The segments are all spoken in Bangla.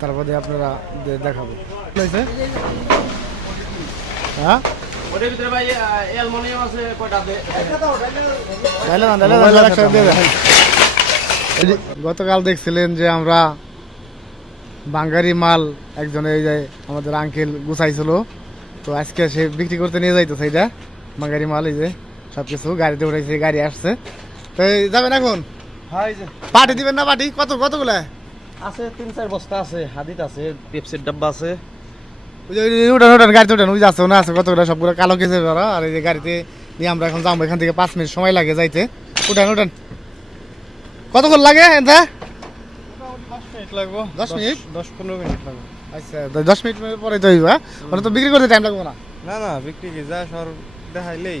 তারপরে আপনারা দেখাবো। হ্যাঁ? গতকাল দেখছিলেন যে আমরা বাঙ্গারি মাল একজন এই যে আমাদের আঙ্কেল গুছাইছিল। তো আজকে সে বিক্রি করতে নিয়ে যাইতেছে এইটা বাঙ্গারি মাল এই যে সব কিছু গাড়িতে উঠাইছে গাড়ি আসছে। তো এই যাবেন এখন? হাই যে। পার্টি দিবেন না পার্টি? কত কতগুলা? আছে তিন চার বস্তা আছে হাদিত আছে পেপসির ডাব্বা আছে। উঠান উঠান গাড়িতে উঠান ওই না আছে কতগুলো সবগুলো কালো আর এই যে গাড়িতে নিয়ে আমরা এখন যাব এখান থেকে পাঁচ মিনিট সময় লাগে যাইতে। উঠান উঠান। কতক্ষণ লাগে এটা লাগবো। দশ মিনিট? দশ পনেরো মিনিট লাগবে। আচ্ছা দশ মিনিট পরে তো হইবা মানে তো বিক্রি করতে টাইম লাগবে না? না না বিক্রি কি যা সর দেখাইলেই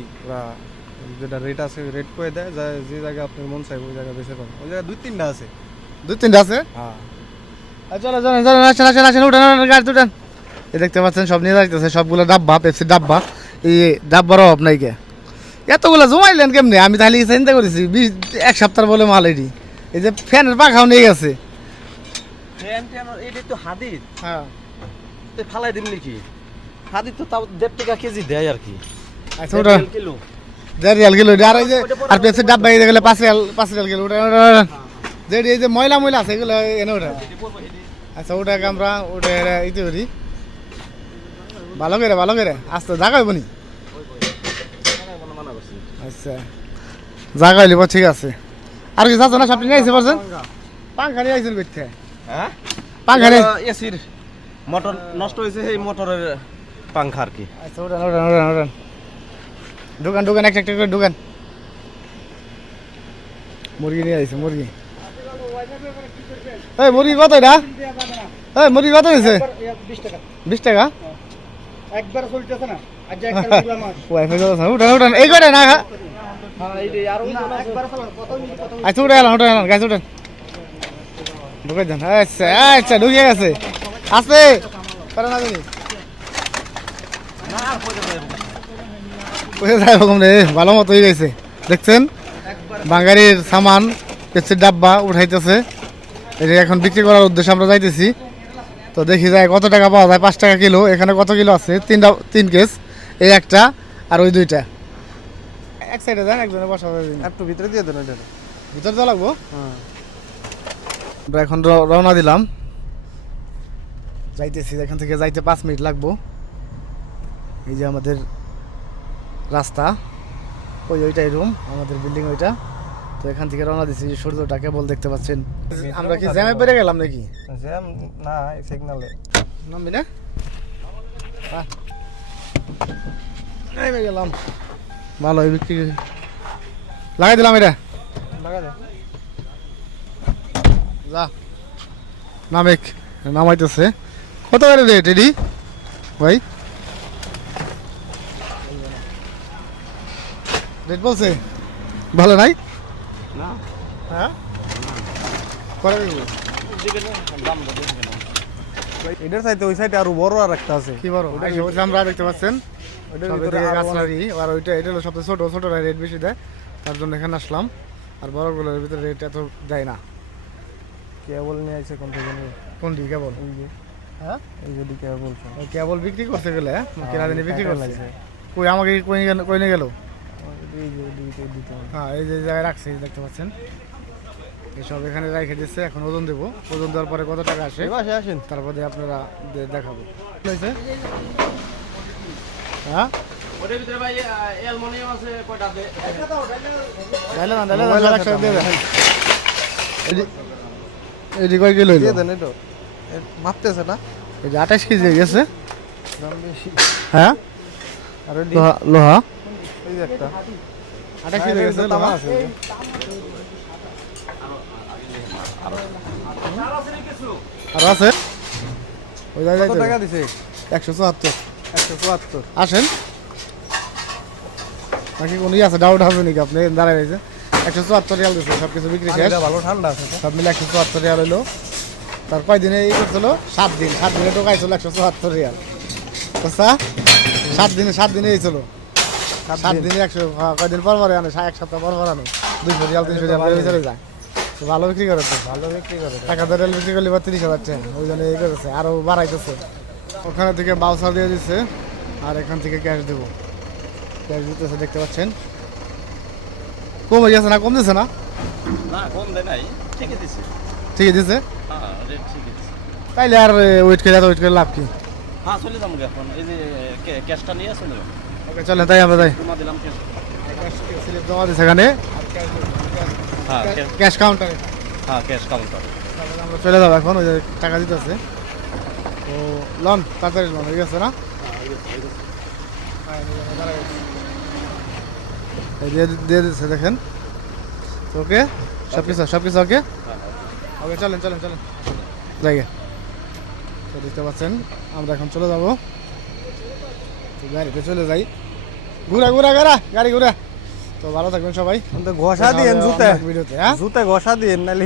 যেটা রেট আছে রেট করে দেয় যা যে জায়গায় আপনার মন চাই ওই পাবেন ওই দুই তিনটা আছে। দুই তিনটা আছে? হ্যাঁ। চলো চলো চলো আসেন আসেন আসেন উঠান উঠান গাড়ি উঠান এই দেখতে পাচ্ছেন সব নিয়ে যাইতেছে সবগুলো ডাব্বা পেপসির ডাব্বা। এই ডাব্বার অভাব নাই কে। এতগুলো জমাইলেন কেমনে? আমি তাহলে চিন্তা করেছি বিশ এক সপ্তাহ বলে মাল এটি। এই যে ফ্যানের পাখাও নিয়ে গেছে। হ্যাঁ। ফালাই দিন নাকি? হাদিত তো তাও দেড় টাকা কেজি দেয় আর কি। আচ্ছা ওটা দেড় রিয়াল কিলো। আর এই যে আর ডাব্বা গেলে পাঁচ রিয়াল পাঁচ রিয়াল কিলো ওটা। যে এই যে ময়লা ময়লা আছে এগুলো এনে ওটা আচ্ছা ওটাকে আমরা ওটা ইতে করি? ভালো করে ভালো করে। আস্তে জাগা হইব নি? আচ্ছা। জাগা হইলে পর ঠিক আছে। আর কি চাচ্ছ না? সব নিয়ে আইসে পারছেন পাঙ্খা নিয়ে আইসেন করতে হ্যাঁ? পাঙ্খা নিয়ে এসির মোটর নষ্ট হয়েছে এই মোটরের পাংখা আর কি। আচ্ছা ওটান ওটান ওটান ওটান দোকান দোকান একটা একটা করে দোকান মুরগি নিয়ে আইছে মুরগি। এই মুরগি কত এটা? এই মুরগি কত হয়েছে? বিশ টাকা? একবার চলতেছে না। আজ ওয়াইফাই কত আছে? উঠান উঠান। এই করে না খা একবার ফেলান কত মিনিট কত আচ্ছা উঠে গেলাম উঠে গেলাম গাছ উঠেন। ঢুকে যান। আচ্ছা আচ্ছা ঢুকে গেছে। আছে পারে না জানি যায় ভালো মতো হয়ে গেছে। দেখছেন? বাঙালির সামান। পেপসির ডাব্বা উঠাইতেছে। এটা এখন বিক্রি করার উদ্দেশ্যে আমরা যাইতেছি। তো দেখি যায় কত টাকা পাওয়া যায় পাঁচ টাকা কিলো। এখানে কত কিলো আছে? তিনটা তিন কেস। এই একটা আর ওই দুইটা। এক সাইডে যান একজনে বসা যায় একটু ভিতরে দিয়ে দেন ওইটা। ভিতরে তো লাগবো? আমরা এখন রওনা দিলাম। যাইতেছি এখান থেকে যাইতে পাঁচ মিনিট লাগবো। এই যে আমাদের রাস্তা। ওই ওইটাই রুম আমাদের বিল্ডিং ওইটা। তো এখান থেকে রওনা দিচ্ছি যে সূর্যটা কেবল দেখতে পাচ্ছেন। আমরা কি জ্যামে বেড়ে গেলাম নাকি? জ্যাম না সিগনালে নামবি না। নেমে গেলাম। ভালো বিক্রি লাগাই দিলাম এটা। লাগা যায় যা। নামেক নামাইতেছে। কত করে রেট এডি ভাই। রেট বলছে? ভালো নাই? না। হ্যাঁ? করে এটার সাইডে ওই সাইডে আরও বড় আর একটা আছে। কি বড়? আমরা দেখতে পাচ্ছেন? ওইটার ভিতরে গাছলারি আর ওইটা এটা হলো সবচেয়ে ছোট ছোট রেট বেশি দেয়। তার জন্য এখানে আসলাম। আর বড়গুলোর ভিতরে রেট এত দেয় না। কেবল নিয়ে আইছে কোন থেকে নিয়ে? কোনটি কেবল? এই যে। হ্যাঁ? এই যদি কেবল কেবল বিক্রি করতে গেলে? কেনা দিনে বিক্রি করছে? কই আমাকে কই কই নিয়ে গেল? হ্যাঁ এই যে জায়গায় রাখছে দেখতে পাচ্ছেন। এসব এখানে রেখে দিচ্ছে এখন ওজন দেবো। ওজন দেওয়ার পরে কত টাকা আসে? পাশে আসেন। তারপরে আপনারা দেখাবো? হ্যাঁ? মাপতেছে না? এই যে আঠাশ কেজি হয়ে গেছে। হ্যাঁ? আর ওই লোহা লোহা। এই একটা হয়ে গেছে তামা আছে আর আছে? ওই জায়গায় কত টাকা দিছে? একশো চুয়াত্তর। একশো চুয়াত্তর। আসেন। নাকি কোনো ই আছে ডাউট আছে নাকি? আপনি দাঁড়ায় রয়েছে। একশো চুয়াত্তর রিয়াল দিচ্ছে সব কিছু বিক্রি শেষ। ভালো ঠান্ডা আছে সব মিলে একশো চুয়াত্তর রিয়াল হইল। তার কয়দিনে এই করছিল? সাত দিন। সাত দিনে টোকাইছিল একশো চুয়াত্তর রিয়াল। বুঝছা সাত দিনে সাত দিনে এই ছিল। সাত দিনে। একশো হ্যাঁ, কয়দিন পর পরে আনে এক সপ্তাহ পর পর আনে। দুইশো রিয়াল তিনশো রিয়াল চলে যায়। ভালো বিক্রি করে তো। ভালো বিক্রি করে টাকা ধরে বিক্রি করলে বা তিরিশ হাজার ওই জন্য এই করেছে আরও বাড়াইতেছে। ওখানে থেকে বাউসার দিয়ে দিচ্ছে আর এখান থেকে ক্যাশ দেবো। ক্যাশ দিতেছে দেখতে পাচ্ছেন। কম হয়ে গেছে না কম দিচ্ছে না? না কম নাই। ঠিকই দিছে। ঠিকই দিচ্ছে হ্যাঁ রেট ঠিকই দিছে। তাইলে আর ওয়েট করে এত ওয়েট করে লাভ কি? হ্যাঁ চলে যাব এখন। এই যে ক্যাশটা নিয়ে চলে যাব। ওকে চলেন তাই আমরা যাই। জমা দিলাম স্লিপ জমা। দিচ্ছে এখানে? হ্যাঁ ক্যাশ- কাউন্টারে হ্যাঁ ক্যাশ কাউন্টার আমরা চলে যাব এখন ওই যে টাকা দিতেছে। তো লন তাড়াতাড়ি লন হয়ে গেছে না? দিয়ে দিয়ে দিচ্ছে দেখেন। ওকে? সব কিছু সব কিছু ওকে? ওকে চলেন চলেন চলেন। জায়গা তো দেখতে পাচ্ছেন আমরা এখন চলে যাব। গাড়িতে চলে যাই। ঘুরা ঘুরা ঘুরা গাড়ি ঘুরা। তো ভালো থাকবেন সবাই। ঘষা দিয়েন জুতে। ভিডিওতে হ্যাঁ? জুতে ঘষা দিয়েন নাহলে